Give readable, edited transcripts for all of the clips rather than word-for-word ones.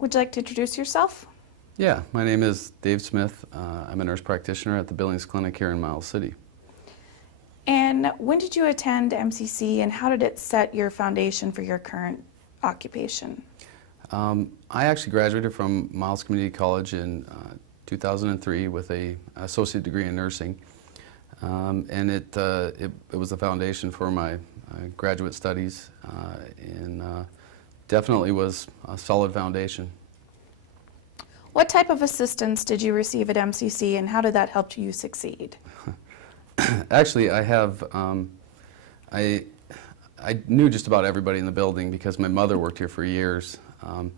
Would you like to introduce yourself? Yeah, my name is Dave Smith. I'm a nurse practitioner at the Billings Clinic here in Miles City. And when did you attend MCC, and how did it set your foundation for your current occupation? I actually graduated from Miles Community College in 2003 with an associate degree in nursing, and it was the foundation for my graduate studies, and definitely was a solid foundation. What type of assistance did you receive at MCC, and how did that help you succeed? Actually, I have, I knew just about everybody in the building because my mother worked here for years. And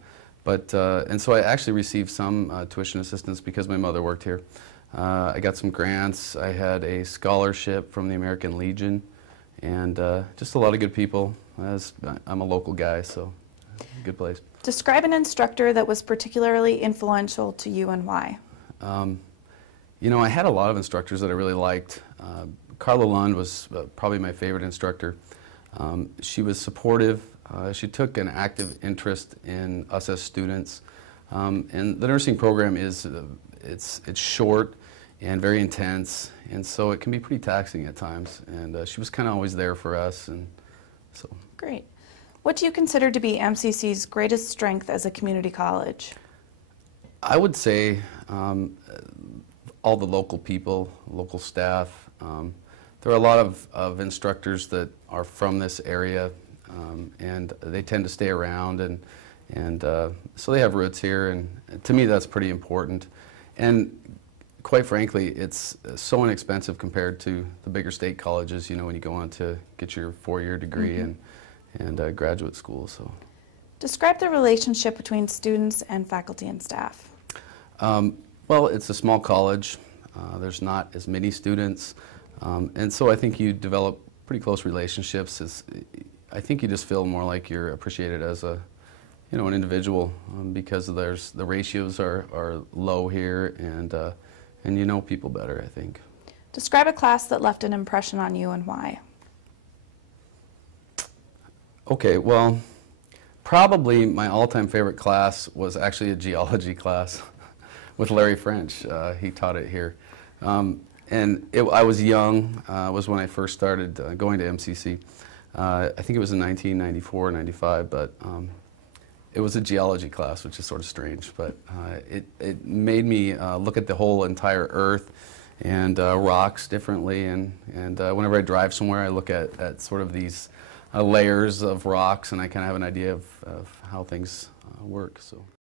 so I actually received some tuition assistance because my mother worked here. I got some grants. I had a scholarship from the American Legion, and just a lot of good people. I'm a local guy, so good place. Describe an instructor that was particularly influential to you and why. You know, I had a lot of instructors that I really liked. Carla Lund was probably my favorite instructor. She was supportive. She took an active interest in us as students. And the nursing program is it's short and very intense, and so it can be pretty taxing at times. And she was kind of always there for us, and so. Great. What do you consider to be MCC's greatest strength as a community college? I would say all the local people, local staff. There are a lot of instructors that are from this area, and they tend to stay around, and so they have roots here, and to me that's pretty important. And quite frankly, it's so inexpensive compared to the bigger state colleges, you know, when you go on to get your four-year degree and graduate school. So, describe the relationship between students and faculty and staff. Well, it's a small college. There's not as many students, and so I think you develop pretty close relationships. I think you just feel more like you're appreciated as an individual, because the ratios are low here, and you know people better, I think. Describe a class that left an impression on you and why. Okay, well, probably my all-time favorite class was actually a geology class with Larry French. He taught it here. I was young, was when I first started going to MCC. I think it was in 1994, 95, but it was a geology class, which is sort of strange, but it made me look at the whole entire Earth and rocks differently, and whenever I drive somewhere, I look at sort of these layers of rocks, and I kind of have an idea of how things work. So.